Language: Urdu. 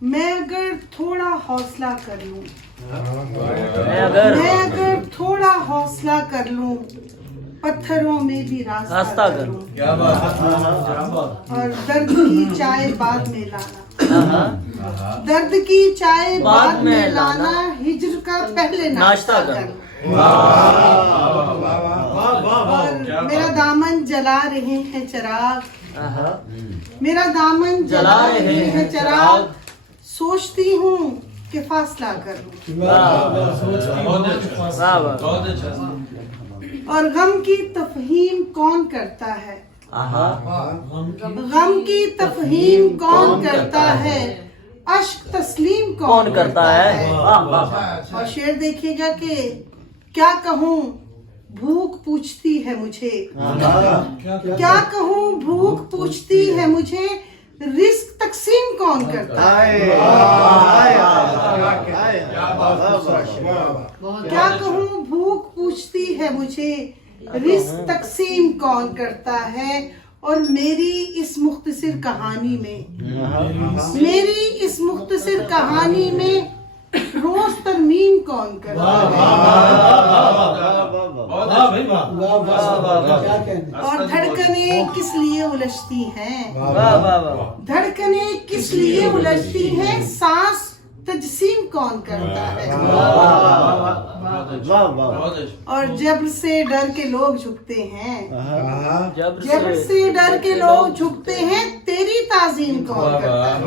میں اگر تھوڑا حوصلہ کر لوں، میں اگر تھوڑا حوصلہ کر لوں، پتھروں میں بھی راستہ کر لوں، اور درد کی چائے بعد میں لانا، درد کی چائے بعد میں لانا، ہجر کا پہلے ناشتہ کر لوں، اور میرا دامن جلا رہے ہیں چراغ، میرا دامن جلا رہے ہیں چراغ، سوچتی ہوں کہ فاصلہ کر لوں، اور غم کی تفہیم کون کرتا ہے، غم کی تفہیم کون کرتا ہے، اشک تسلیم کون کرتا ہے۔ اور شعر دیکھیے گا کہ کیا کہوں بھوک پوچھتی ہے مجھے، کیا کہوں بھوک پوچھتی ہے مجھے، رزق تقسیم کون کرتا ہے، کیا کہوں بھوک پوچھتی ہے مجھے، رزق تقسیم کون کرتا ہے۔ اور میری اس مختصر کہانی میں، میری اس مختصر کہانی میں روز ترمیم کون کرتا ہے، اور دھڑکنیں کس لیے الجھتی ہیں، دھڑکنیں کس لیے الجھتی ہیں، سانس تجسیم کون کرتا ہے۔ اور جبر سے ڈر کے لوگ جھکتے ہیں، جبر سے ڈر کے لوگ جھکتے ہیں، تیری تعظیم کون کرتا ہے۔